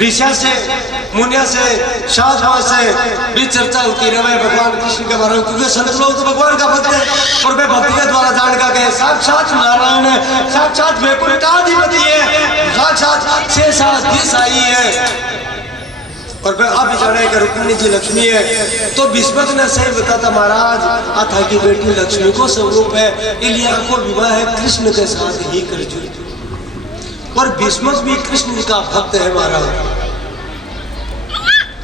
ऋषा से मुनिया से साधुओं से भी चर्चा होती रहे भगवान कृष्ण के बारे में, क्योंकि संत लोग तो भगवान का भक्त है और वे भक्ति के द्वारा जान का गए साक्षात नारायण है, साक्षात वैकुंठाधिपति है, साक्षात शेषाधीश आई है और वह आप जाने का रुक्मिणी जी लक्ष्मी है। तो भीष्मक ने सही बताता महाराज अथा की बेटी लक्ष्मी को स्वरूप है, इलिया को विवाह है कृष्ण के साथ ही कर जुड़ी और भीष्मक भी कृष्ण जी का भक्त है महाराज।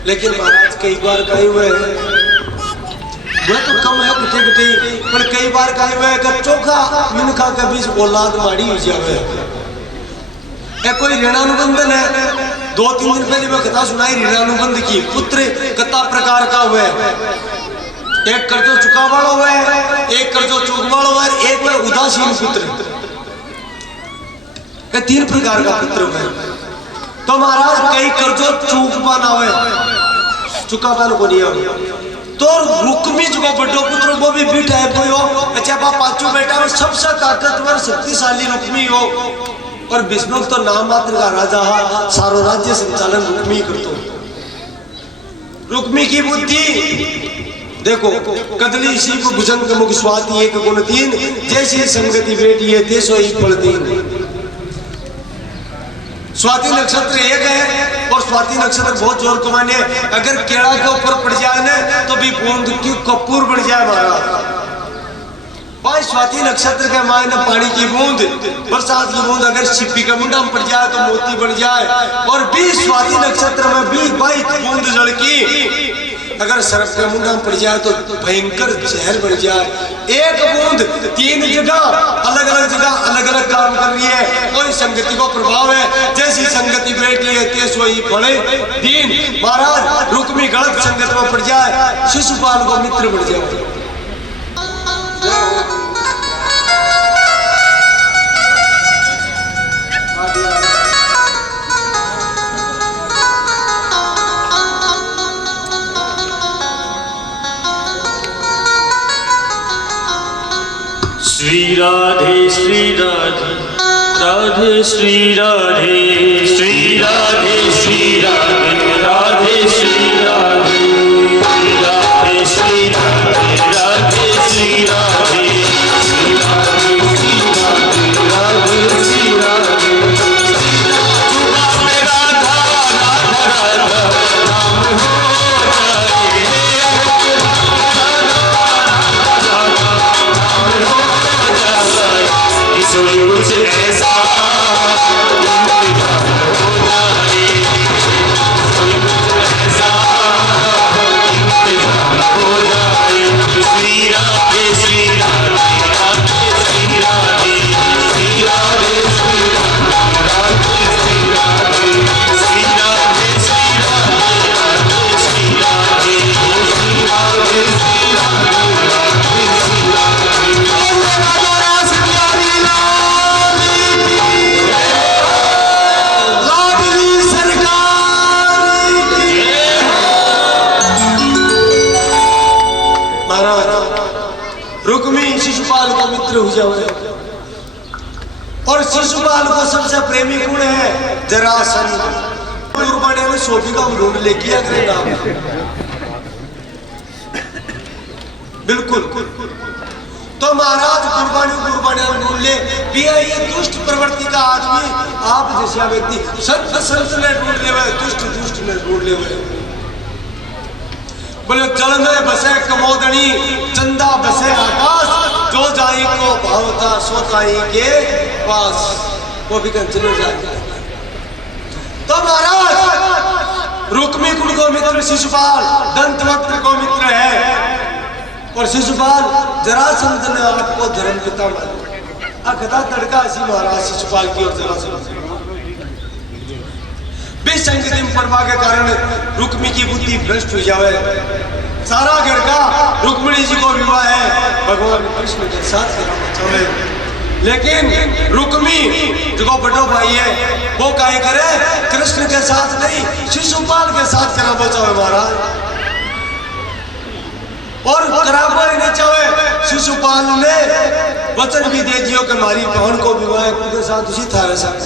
लेकिन महाराज कई बार कहे हुए वह तो कम है कुटे कुटे, पर कई बार कहे हुए कि चोखा मिनखा के बीच औलाद माड़ी हो जावे। कोई ऋणानुबंधन है, 2-3 दिन पहले मैं कथा सुनाई ऋणानुबंध की। पुत्र कथा प्रकार का हुआ है, एक कर्जो चुका वाला हुआ है, एक कर्जो चूक वाला हुआ है, एक में उदासीन पुत्र, 3 प्रकार का पुत्र हुआ है। तो महाराज कई कर्जो चूक पाना हुआ चुका पाना को नहीं हो तो रुक्मी जो बड़ो पुत्र वो भी बेटा है कोई हो, अच्छा पांचों बेटा और सबसे ताकतवर शक्तिशाली रुक्मी हो और भीष्मक तो नाम मात्र का राजा है, सारो राज्य संचालन रुक्मी करतो। रुक्मी की बुद्धि देखो कदली इसी को भुजंग मुख स्वाति एक गुण 3, जैसी संगति बेटी है तेसो ही फल 3। स्वाति नक्षत्र एक है और स्वाति नक्षत्र बहुत जोर कमाने, अगर केड़ा के ऊपर पड़ जाए ना तो भी बूंद की कपूर बढ़ जाए महाराज। भाई स्वाति नक्षत्र के मायने पानी की बूंद, बरसात की बूंद अगर छिपी के मुंडा में पड़ जाए तो मोती बन जाए, और 20 स्वाति नक्षत्र में 22 बूंद जल की अगर सर्प के मुंडा में पड़ जाए तो भयंकर जहर बन जाए। एक बूंद 3 जगह अलग अलग काम कर रही है, कोई संगति को प्रभाव है, जैसी संगति बेटी है तेज वही फले 3। महाराज रुक्मी गलत संगत में पड़ जाए शिशुपाल को मित्र बढ़ जाए। श्री राधे श्री राधे राधे श्री राधे श्री राधे श्री राधे राधे श्री राधे राधे श्री राधे राधे श्री राधे श्री राधे श्री राधे राधे श्री राधे राधा राधा राधा नाम कुछ ऐसा रुक्मी शिशुपाल को मित्र हो जाओ, और शिशुपाल को सबसे प्रेमी गुण है जरासंध। कुर्बानियों ने सोफी का ढूंढ ले किया करे नाम बिल्कुल। तो महाराज कुर्बानियों ढूंढ ले पिया, ये दुष्ट प्रवृत्ति का आदमी आप जैसा व्यक्ति संत ने ढूंढ ले, दुष्ट ने ढूंढ ले। बोले जल में बसे कमोदनी चंदा बसे आकाश, जो जाई को भावता सो जाई के पास, वो भी चलो जाए। तो महाराज रुक्मी कुल को मित्र शिशुपाल दंतवक्त्र को मित्र है, और शिशुपाल जरासंध ने आपको धर्म पिता माना। कथा तड़का ऐसी महाराज शिशुपाल की और जरासंध बेसंगति में पड़वा के कारण रुक्मी की बुद्धि भ्रष्ट हो जावे। सारा घर का रुक्मिणी जी को विवाह है भगवान कृष्ण के साथ कराना चाहे, लेकिन रुक्मी जो बड़ो भाई है वो क्या करे, कृष्ण के साथ नहीं शिशुपाल के साथ कराना चाहे महाराज, और कराना ही नहीं चाहे। शिशुपाल ने वचन भी दे दियो कि हमारी बहन को विवाह के साथ उसी थारे साथ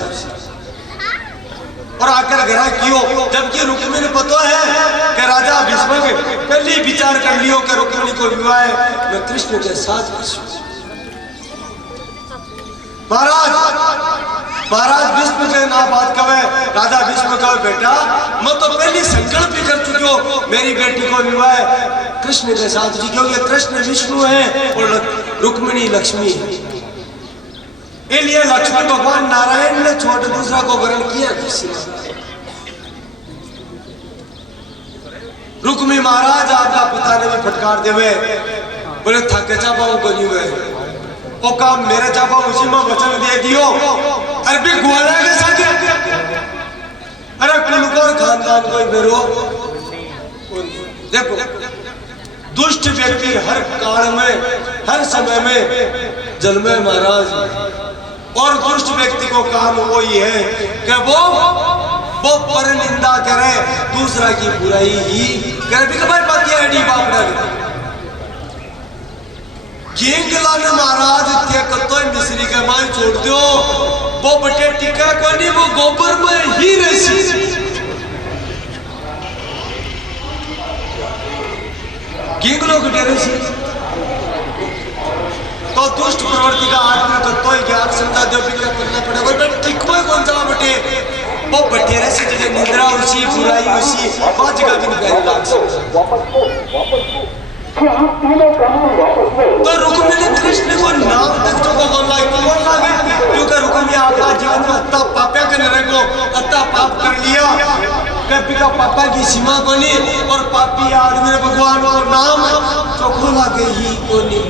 और आकर घर कियो, जबकि रुक्मिणी पतो है कि राजा भीष्म पहले विचार कर लियो कि रुक्मिणी को विवाह मैं कृष्ण के साथ महाराज भीष्म के ना बात कहे, राजा भीष्म कहे बेटा मैं तो पहले संकल्प भी कर चुकी हूँ मेरी बेटी को विवाह कृष्ण के साथ जी, क्योंकि कृष्ण विष्णु है और रुक्मिणी लक्ष्मी है। इसलिए लक्ष्मी भगवान नारायण ने छोड़ दूसरा को वरण किया। रुक्मी महाराज आपका पिता ने भी फटकार देवे, बोले थके चापाओ को नहीं हुए वो काम मेरे चापा उसी में वचन दे दियो। अरे भी ग्वाला के साथ अरे कुलकोर खानदान कोई मेरो देखो दुष्ट व्यक्ति हर काल में हर समय में जन्मे महाराज, और दुष्ट व्यक्ति को काम वो ही है कि वो पर निंदा करे, दूसरा की बुराई ही करे। भी भाई पति है बापड़ा किंगलाल महाराज के कतोई मिस्री के माय छोड़ दो, वो बटे टिका को नहीं, वो गोबर में ही रही। किंगलों के डेरे से तो दुष्ट प्रवृत्ति का आदमी कतोई ज्ञान क्षमता जो भी करना पड़ेगा, और बट टिकवा कौन सा बटे वो बटेरे से तुझे निद्रा उसी बुराई उसी पांच जगह भी नहीं लाग तो रुक्मिणी कृष्ण को नाम तक जो बोल लागे, क्योंकि रुक्मिणी आपका जीवन में अत्ता पापा के नरे को अत्ता पाप कर लिया, कभी का पापा की सीमा को नहीं, और पापी आदमी ने भगवान का नाम चोखो लागे ही को नहीं।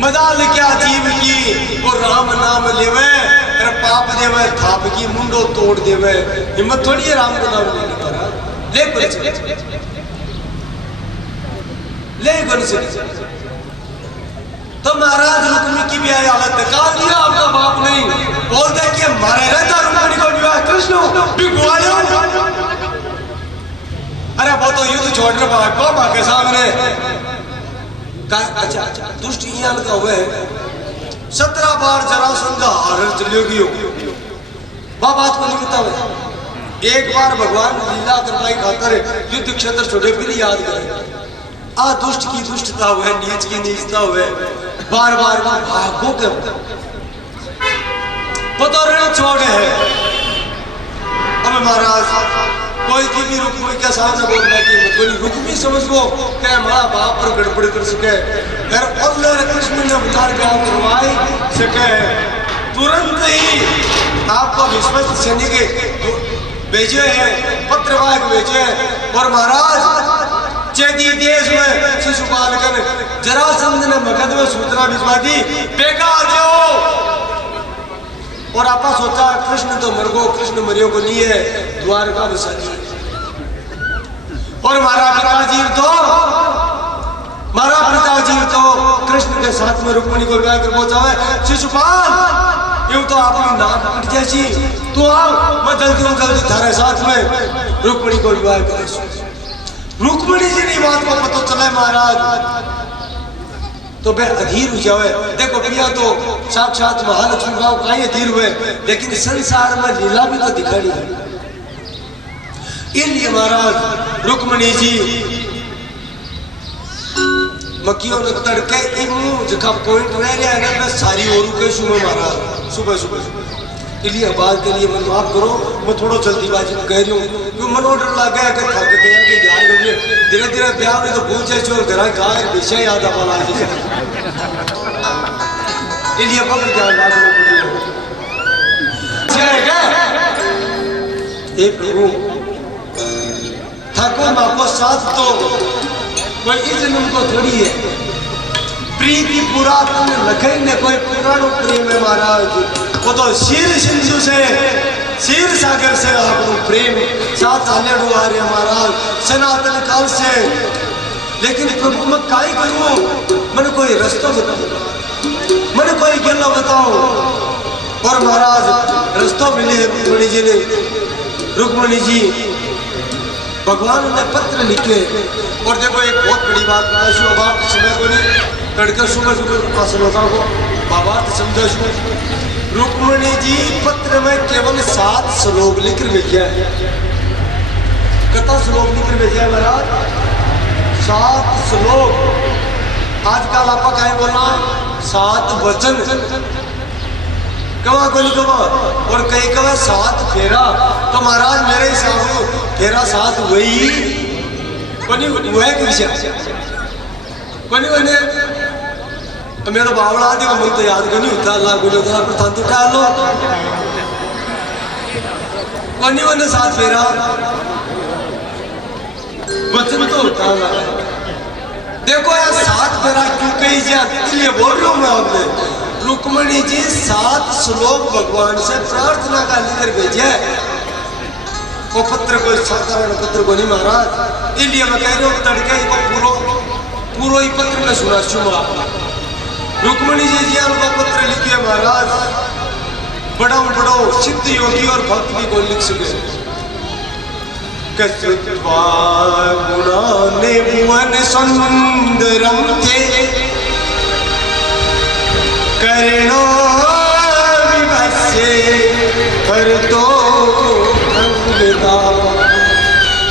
मजाल क्या जीव की वो राम नाम लेवे और पाप देवे थाप की मुंडो तोड़ देवे, हिम्मत थोड़ी है राम का नाम लेने का। ले तो महाराज रुक्मिणी की भी आई हालत निकाल दिया, आपका बाप नहीं बोल दे कि मारे रहता रुक्मिणी को विवाह कृष्ण भी ग्वालियो। अरे वो तो युद्ध छोड़ने पाए को मां के सामने अच्छा दुष्ट यान का हुए 17 बार जरासंध हार चलियोगी बात को नहीं बतावे। एक बार भगवान लीला करवाई खातर युद्ध क्षेत्र छोड़े फिर याद करें, आ दुष्ट की दुष्टता हुए नीच की नीचता हुए बार बार भागो के पता छोड़े है। अब महाराज कोई की भी रुक्मिणी के सामने बोलना कि मतलब रुक्मिणी समझ लो क्या हमारा बाप पर गड़बड़ कर सके, और कृष्ण ने विचार क्या करवाई सके, तुरंत ही आपको विश्वस्त सैनिक भेजे हैं, पत्रवाहक भेजे हैं, और महाराज चेदी देश में शिशुपाल कर जरासंध ने मगध में सूचना भिजवा दी बेगा जाओ। और आपा सोचा कृष्ण तो मर गो, कृष्ण मरियो को नहीं है, द्वारका बसा दी। और मारा पिताजी तो कृष्ण के साथ में रुक्मिणी को विवाह कर पहुंचा है। शिशुपाल यूं तो आपकी नाक कट जैसी, तो आओ मैं जल्दी थारे साथ में रुक्मिणी को विवाह करे। रुक्मिणी जी ने बात को पता चला महाराज तो बे अधीर हो जावे। देखो पिया तो साक्षात महालक्ष्मी भाव का ही अधीर हुए, लेकिन संसार में लीला भी तो दिखाई है। इसलिए महाराज रुक्मिणी जी मक्खियों ने तड़के जगह पॉइंट रह गया है ना, सारी और के सुबह महाराज सुबह इसलिए बात के लिए मैं माफ करो, मैं थोड़ा जल्दीबाजी में कह रही हूँ क्योंकि मन ऑर्डर लग गया कि थक गया कि यार धीरे धीरे ब्याह में तो पूछे चो घर गाय विषय याद आ पाला इसलिए पकड़ ध्यान प्रभु थको माको साथ तो कोई इस जन्म को थोड़ी है, प्रीति पुरातन लखन ने कोई पुराणो प्रेम है महाराज, वो तो शीर सिंधु से शीर सागर से आपको प्रेम साथ आने डुआरे महाराज सनातन काल से। लेकिन प्रभु मैं काई करूं, मैंने कोई रास्ता बताओ, मैंने कोई गल्ला बताओ। और महाराज रास्ता मिले रुक्मिणी जी ने, रुक्मिणी जी भगवान ने पत्र लिखे। और देखो एक बहुत बड़ी बात समय को नहीं तड़के सुबह पास होता को बाबा तो समझो छो रुक्मणी जी पत्र में केवल 7 श्लोक लिख भेजा है। कितना श्लोक लिख भेजा है महाराज? 7 श्लोक। आजकल आप कहे बोला 7 वचन कवा कोई कवा और कई कवा 7 फेरा। तो महाराज मेरे हिसाब से फेरा 7 वही कोनी हुआ है विषय कोनी बने मेरा बावड़ा आदि को मन तो याद नहीं होता। अल्लाह को तो प्रधान तो उठा लो कोनी बने 7 फेरा वचन तो होता है। देखो यार 7 फेरा क्यों कही जाती इसलिए बोल रहा हूँ मैं आपने। रुक्मणी जी 7 श्लोक भगवान से प्रार्थना का लेकर भेजे वो पत्र को साधारण पत्र को नहीं महाराज। इसलिए मैं कह रहा हूँ तड़के को पूरा ही पत्र में सुना शुमा। रुक्मणी जी उनका पत्र लिखिए महाराज। बड़ा सिद्ध योगी और भक्त भी को लिख सके। कस्तुत्वा गुणाने भुवन सुंदरम थे करुणो विभस्य करतो अंगदा।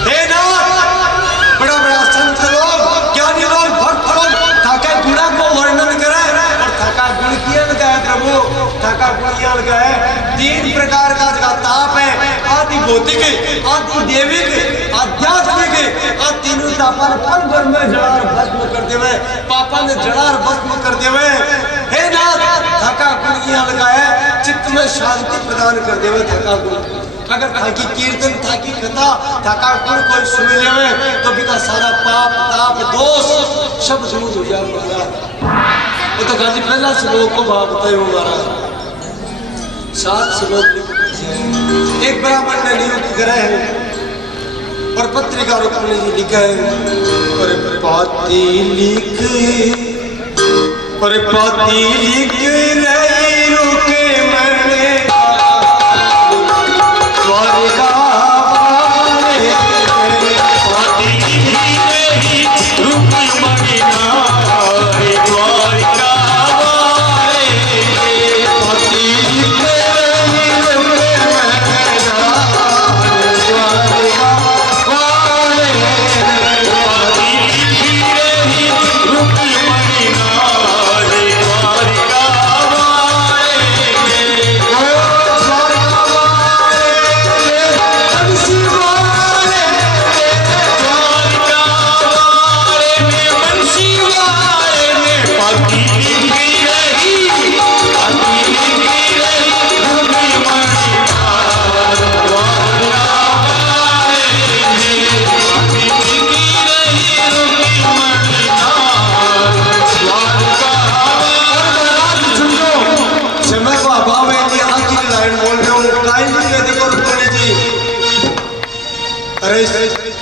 हे नाथ बड़ा संत लोग ज्ञानी लोग भक्त लोग थाका गुणा को वर्णन करे और थाका गुण किया गया प्रभु थाका गुण किया गया। 3 प्रकार का ताप है आदि भौतिक आदि देविक आध्यात्मिक और तीनों तापन पल भर में जड़ार भस्म कर देवे पापा ने जड़ार भस्म कर देवे। हे नाथ थका गुण किया लगाए चित्त में शांति प्रदान कर देवे थका गुण। अगर थाकी कीर्तन थाकी कथा थका गुण कोई सुन लेवे तो बिका सारा पाप ताप दोष सब दूर हो जाए महाराज। वो तो गाजी पहला श्लोक को भाव बताए हमारा 7 श्लोक एक ब्राह्मण ने नियुक्त करे है और पत्रिका रुक्मणी जी लिखा है और पाती लिख रही रुके मरने द्वारिका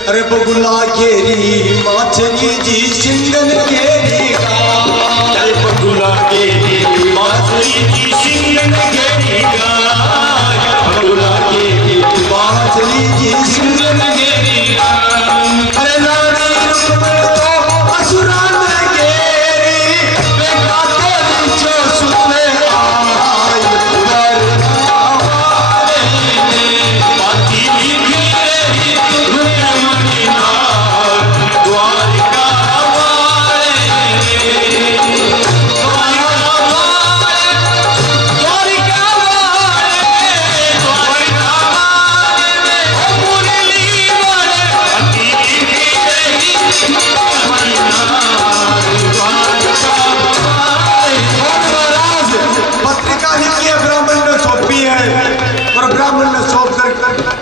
अरे बगुला घेरी माछली जी सिंगन घेरी का। अरे बगुला घेरी माछली जी सिंगन घेरी का। बगुला घेरी माछली जी सिंगन घेरी का। अरे नानी तो असुरा ने घेरी बेगाते नीचे सुतने आई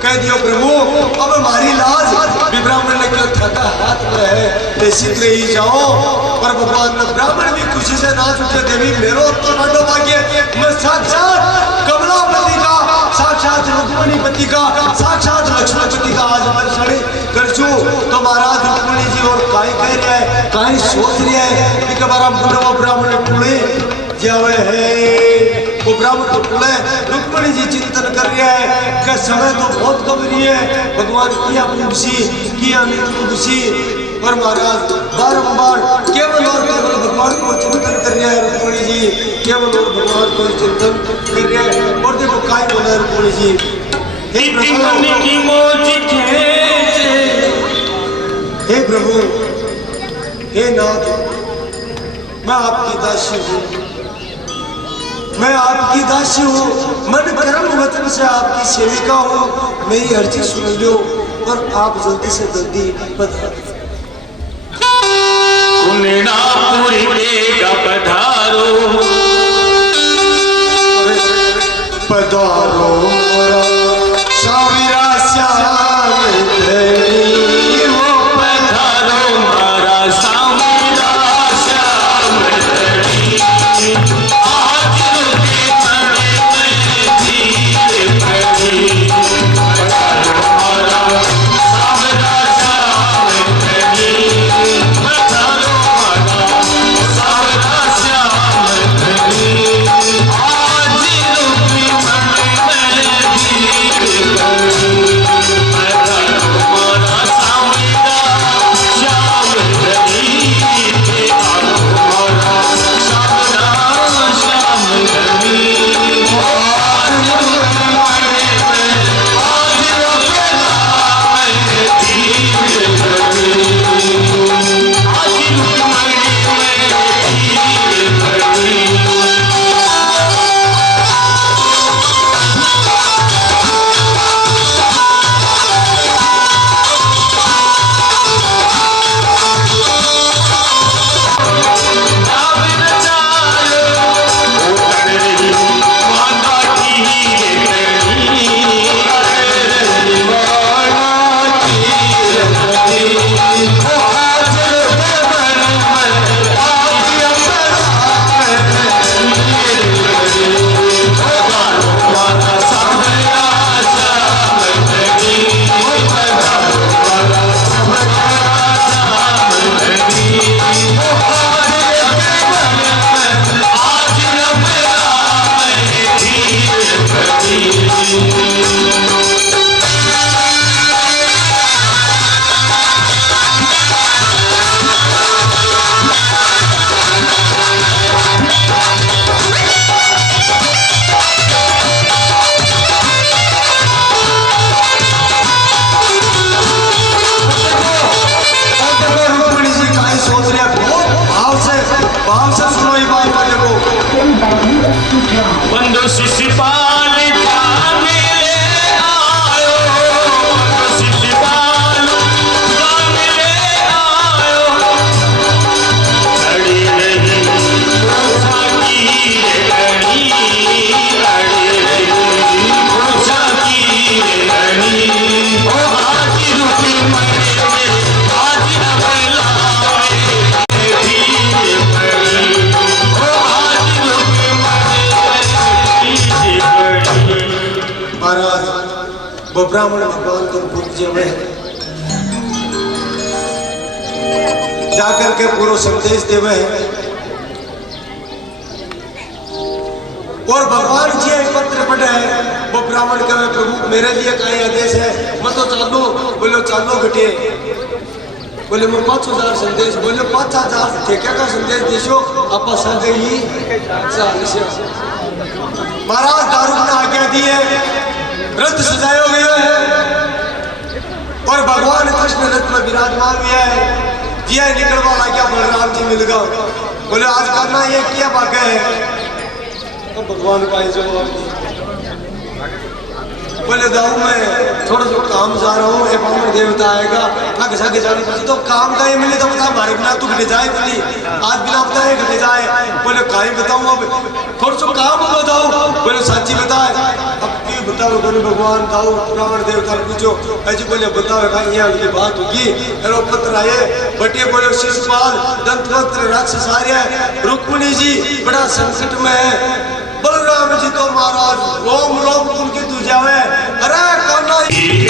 कह दियो प्रभु अब हमारी लाज ब्राह्मण ने क्या थका हाथ में है शीघ्र ही जाओ। पर भगवान ने ब्राह्मण भी खुशी से नाच उठे देवी मेरो तो बड़ो भाग्य मैं साक्षात कमलापति का साक्षात रुक्मणीपति का साक्षात लक्ष्मणपति का आज दर्शन कर छू। तो महाराज रुक्मणी जी और काई कह रहे हैं काई सोच रहे हैं कि हमारा बुढ़वा ब्राह्मण पुणे जावे है वो ब्राह्मण तो पुणे। रुक्मणी जी चिंतन कर रहे हैं कि समय तो बहुत गंभीर है भगवान किया खुशी किया खुशी। और महाराज बारंबार केवल और केवल भगवान को चिंतन कर रहे हैं रुक्मणी जी जी केवल और भगवान को ही चिंतन कर रहे हैं। और देखो काय बोला रुक्मिणी जी, हे मन की मौज खेचे, हे प्रभु, हे नाथ, मैं आपकी दासी हूँ, मैं आपकी दासी हूँ, मन कर्म वचन से आपकी सेविका हूँ। मेरी अर्जी सुन लो और आप जल्दी से जल्दी पधारो। पुण्यनापुरी देगा पधारो, पधारो मोरा साविरा श्याम धनी, वो पधारो मारा सावरा श्याम धनी। आज रुके पड़े मैं धीर धनी, पधारो मारा सावरा श्याम धनी, पधारो मारा सावरा श्याम धनी। आज रुके पड़े मैं धीर धनी, पधारो मारा सावरा श्याम धनी, पधारो मारा सावरा श्याम धनी। आज रुके पड़े आज रुके मैं धीर धनी, आज रुके मैं धीर धनी। रुक्मिणी जी काय सोच रहे हैं, बहुत भाव से सुनो ये बात को। देखो बंदो शिशुपाल जाने ले आयो, बंदो शिशुपाल जाने ले आयो। खड़ी रही मूसा की रणी, खड़ी रही मूसा की रणी। ओ आज रुके मरे आज न बुलावे धीर पड़ी, ओ आज रुके महाराज वो ब्राह्मण भगवान को पूज्य में जाकर के पूरा संदेश देवे हैं। और भगवान जी एक पत्र पढ़े है, वो ब्राह्मण कहे प्रभु मेरे लिए कहीं आदेश है, मैं तो चालो। बोलो चालो बेटे, बोले मैं 5,000 संदेश, बोले 5,000 ठेके का संदेश देशो आप संगे ही। महाराज दारू ने आज्ञा दी है, रथ सजाया गया है और भगवान कृष्ण रथ में विराजमान हुआ है। जिया निकलवा ला क्या बलराम जी मिल गए, बोले आज करना ये क्या बाकी है। तो भगवान का जवाब बोले दाऊ मैं थोड़ा सा काम जा रहा हूँ, एक ब्राह्मण देवता आएगा आगे जाके जाने पड़ी तो काम का ही मिले तो बता हमारे बिना तू घटे जाए बोली आज बिना बताए घटे जाए। बोले कहीं बताऊँ अब थोड़ा सा काम बताओ, बोले साची बताए। अब क्यों बताओ, बोले भगवान दाऊ ब्राह्मण देवता ने पूछो ऐसी, बोले बताओ कहीं यहाँ की बात होगी। अरे पत्र आए बटे, बोले शिशुपाल दंतवक्त्र राक्षस आर्य रुक्मिणी जी बड़ा संकट में है। बलराम जी तो महाराज रोम रोम उनकी तू जावे। अरे कौन मेरी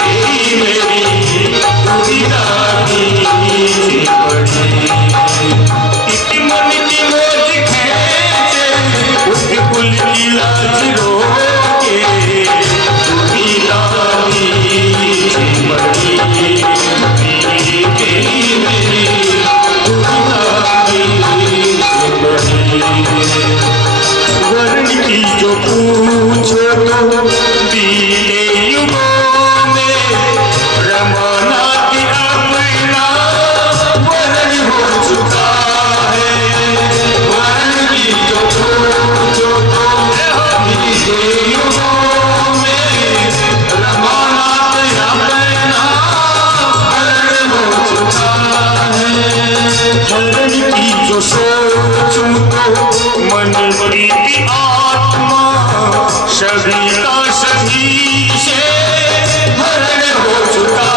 जो सोचूं तो मन प्रीति आत्मा सभी का सभी से हरण हो चुका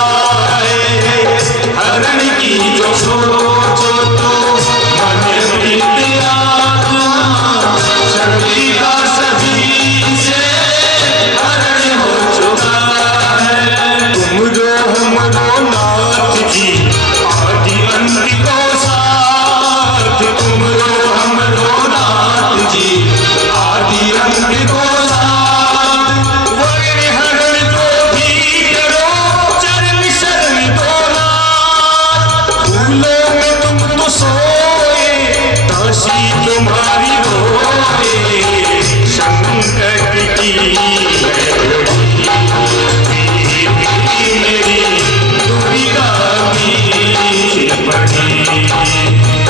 है। हरण की जो सोचो तो मन प्रीति आत्मा सभी का सभी से हरण हो चुका है। तुम जो हमरो नाथ जी आदि अंत को साथ, तुम रो हमरो नाथ जी आदि अंत को साथ। वर्ण हरण जो भी करो चरण शरण दो नाथ। फूलों में तुम तो सोए काशी तुम्हारी रोए। शंकर की मेरी दुविधा भी पड़ी।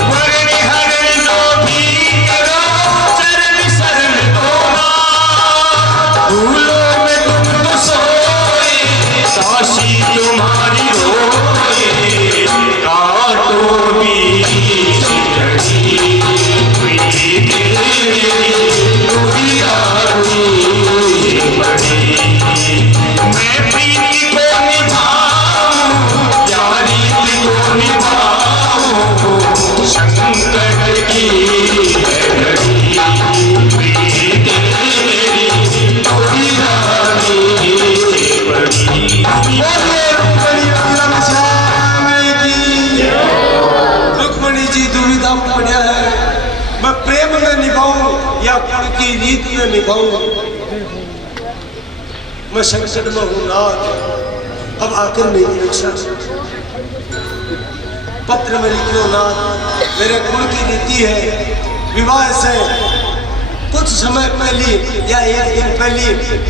वर्ण हरण जो भी करो चरण शरण दो नाथ। फूलों में तुम तो सोए काशी तुम्हारी रोए। कांटों बीच चढ़ी प्रीति दुविधा भी पड़ी। मैं प्रीति को निभाऊं या रीति को निभाऊं। शंकर की घड़ी प्रीति मेरी दुविधा भी पड़ी। रुक्मणी जी दुविधा में पड़ा है, मैं प्रेम में निभाऊं या कुल की रीत में निभाऊं। मैं संकट में हूं नाथ, अब आकर मेरी रक्षा। पत्र में लिखो नाथ, मेरे कुल की रीति है विवाह से कुछ समय पहले या एक दिन पहले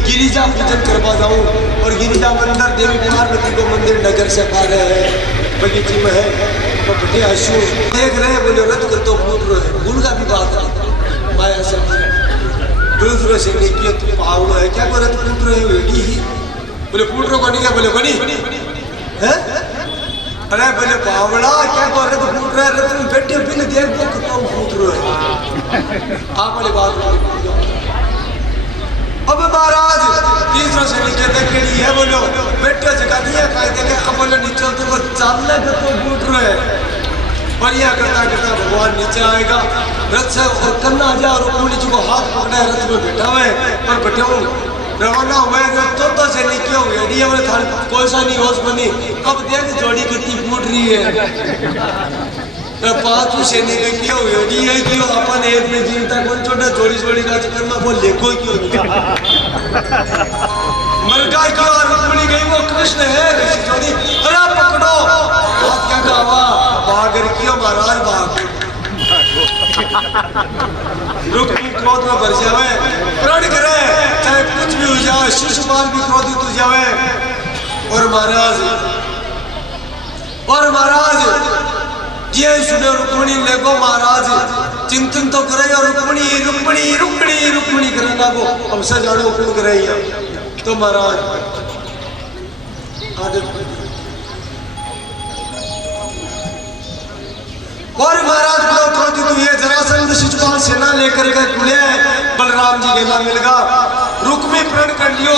गिरिजा पूजन करवा जाऊं। और गिरिजा मंदिर देवी पार्वती को मंदिर नगर से पा रहे हैं, बगीचे में है। तो बटे आशु देख रहे बोले रथ कर तो फूट रहे भूल का भी बात है माया से दूसरों से नहीं किया। तू पावड़ो है क्या को रथ फूट रहे हो एडी ही बोले फूट रो कोनी क्या बोले कोनी है। अरे बोले बावड़ा क्या को रथ फूट रहे रथ में बैठे बिन देख को तो फूट रहे आप वाली बात। अब महाराज तीसरा से नीचे देख के लिए बोलो बेटे जगह दिया कह देंगे अब बोलो नीचे तो वो चालने पे तो फूट रहे बढ़िया करता करता भगवान नीचे आएगा रथ से और करना जा और रुक्मिणी जी को हाथ पकड़ा है रथ में बैठा हुआ है पर बैठे हूँ रवाना हुए तो से नहीं क्यों हुए ये बोले थाने कोई सा नहीं होश बनी। अब देख जोड़ी कितनी फूट रही है। पांचों से नहीं क्यों हुई है क्यों अपन एक में जीवता कौन छोटा जोड़ी जोड़ी का चक्कर में वो लेको क्यों मरका क्यों और रुक्मिणी गई वो कृष्ण है ऋषि जोड़ी। अरे पकड़ो हाथ क्या गावा बागर क्यों महाराज बाग रुक्मिणी क्रोध में भर जावे प्रण करे चाहे कुछ भी हो जाए शिशुपाल भी क्रोधित हो जावे। और महाराज ये सुने रुक्मिणी लेगो महाराज चिंतन तो करे और रुक्मिणी रुक्मिणी रुक्मिणी रुक्मिणी करेगा वो हमसे जानो कौन करे। तो महाराज और महाराज क्रोधित हुए जरासंध शिशुपाल सेना लेकर गए खुले बलराम जी गेला मिलगा रुक्मी प्रण कर लियो।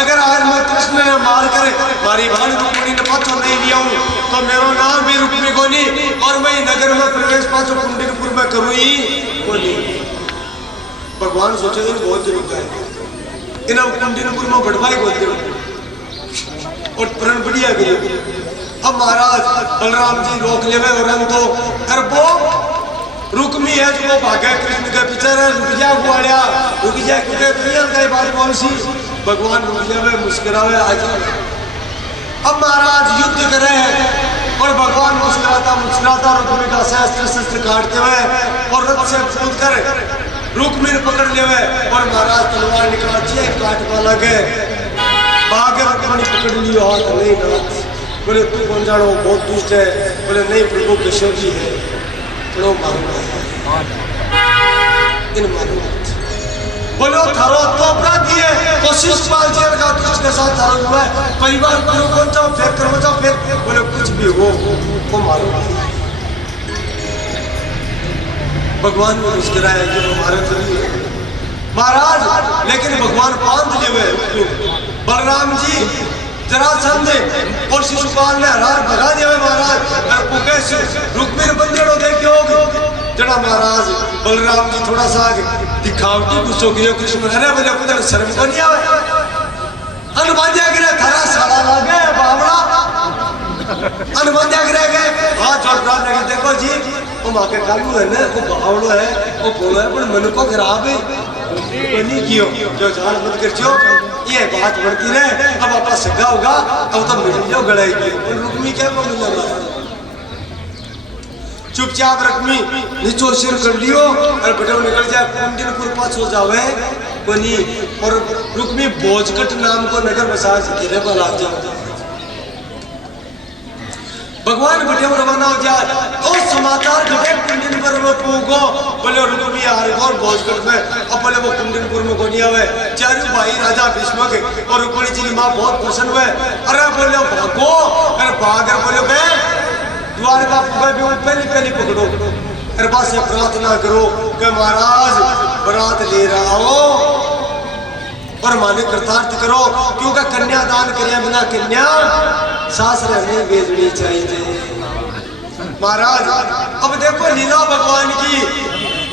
अगर आज मैं कृष्ण ने मार कर मारी भान रुक्मिणी ने पाछो नहीं लिया हूं तो मेरा नाम भी रुक्मी को नहीं और मैं नगर में प्रवेश पाछो कुंडीनपुर में करूं ही को नहीं। भगवान सोचे बहुत दिन होता है इन कुंडीनपुर में बढ़वाई बोलते हो और प्रण बढ़िया गई। अब महाराज बलराम जी रोक ले और तो अरबो रुक्मी है जो भागे कृष्ण के पीछे रुक जा गुआड़िया रुक जा क्योंकि रियल गई बात कौन सी भगवान रुक जावे मुस्कुरावे आज। अब महाराज युद्ध करे हैं और भगवान मुस्कुराता रुक्मी का शस्त्र शस्त्र काटते हुए और रथ से कूद कर रुक्मी पकड़ ले और महाराज तलवार निकालती है काटवा लगे भागे रुक्मी पकड़ लियो हाथ नहीं नाथ। बोले तू कौन जानो बहुत दुष्ट है। बोले नहीं प्रभु केशव जी है लो मारूंगा इन मारूंगा। बोलो थारो तो अपराधी है कोशिश पाल जेल का दुष्ट के साथ थारो हुआ है परिवार को कौन जाओ फेंक कर जाओ फिर बोले कुछ भी हो वो मारूंगा। भगवान ने मुस्कुराया कि वो हमारे थोड़ी है महाराज, लेकिन भगवान बांध लिए हुए बलराम जी जरासंध और शिशुपाल ने हरार भगा दिया महाराज। रुक्मी ने बंदेड़ो देखे होगे जड़ा महाराज बलराम जी थोड़ा सा दिखावटी गुस्सो किए कृष्ण अरे बोले कुछ शर्म को नहीं आवे अनुबंध्या गिरे थारा साड़ा लागे बावड़ा अनुबंध्या गिरे गए हाथ जोड़ लगे देखो जी वो माँ के कालू है ना वो बावड़ो है वो बोलो है पर मन को खराब है नहीं कियो जो जान मत कर जो ये बात बढ़ती रहे अब आपका सगा होगा अब तो मिल जाओ गड़ाई की रुक्मी क्या को मिलेगा चुपचाप रुक्मी नीचो सिर कर लियो और बटो निकल जाए कुंडनपुर पास हो जावे कोनी और रुक्मी भोजकट नाम को नगर बसा घेरे पर आ जाओ भगवान बटे रवाना हो जाए और समाचार घटे कुंडनपुर में पूगो बोले रुक्मी आ रहे और भोजकट में अब बोले वो कुंडनपुर में कोनी आवे चारों भाई राजा भीष्म के और रुक्मिणी जी की मां बहुत प्रसन्न हुए अरे बोले भागो अरे भागर बोले बे द्वार का पुगे भी पहली पहली पकड़ो अरे बस से प्रार्थना करो कि महाराज बरात ले रहा हो और माने कृतार्थ करो क्योंकि कन्यादान करे बिना कन्या सास रहने भेजनी चाहिए महाराज। अब देखो लीला भगवान की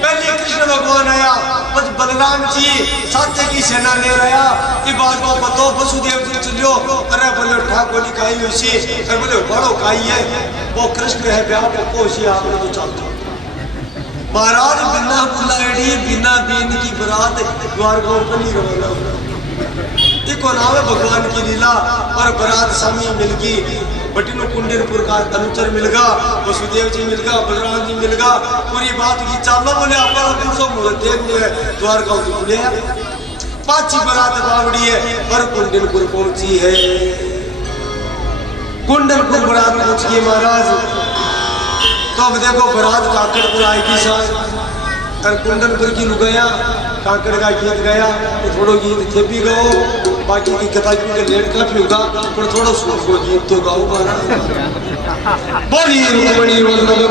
पहले कृष्ण भगवान आया बस बलराम जी सात्य की सेना ले रहा ये बात को बतो वसुदेव जी चलियो अरे बोले ठाकुर की काई उसी अरे बोले बड़ो काई है वो कृष्ण है ब्याह को कोशी आपने तो चलता महाराज बिना बुलाड़ी बिना बीन की बरात द्वार को नहीं रवाना देखो नाम है भगवान की लीला और बरात स्वामी मिल गई बटिनो कुंडनपुर का अनुचर मिल गया वसुदेव जी मिल गया बलराम जी मिल गया पूरी बात की चालो बोले अपना दूसरो मुहूर्त देखने द्वार का खुले पांची बरात बावड़ी है और कुंडनपुर पहुंची है कुंडनपुर बरात पहुंच गई महाराज। तो अब देखो बरात काकड़पुर आएगी साथ और कुंडनपुर की लुगाया काकड़ का गीत गया तो थोड़ो गीत थे भी गाओ बाकी की कथा क्योंकि लेट काफी होगा पर थोड़ा सुनो गीत तो गाओ महाराज। बोली रुक्मिणी वल्लभ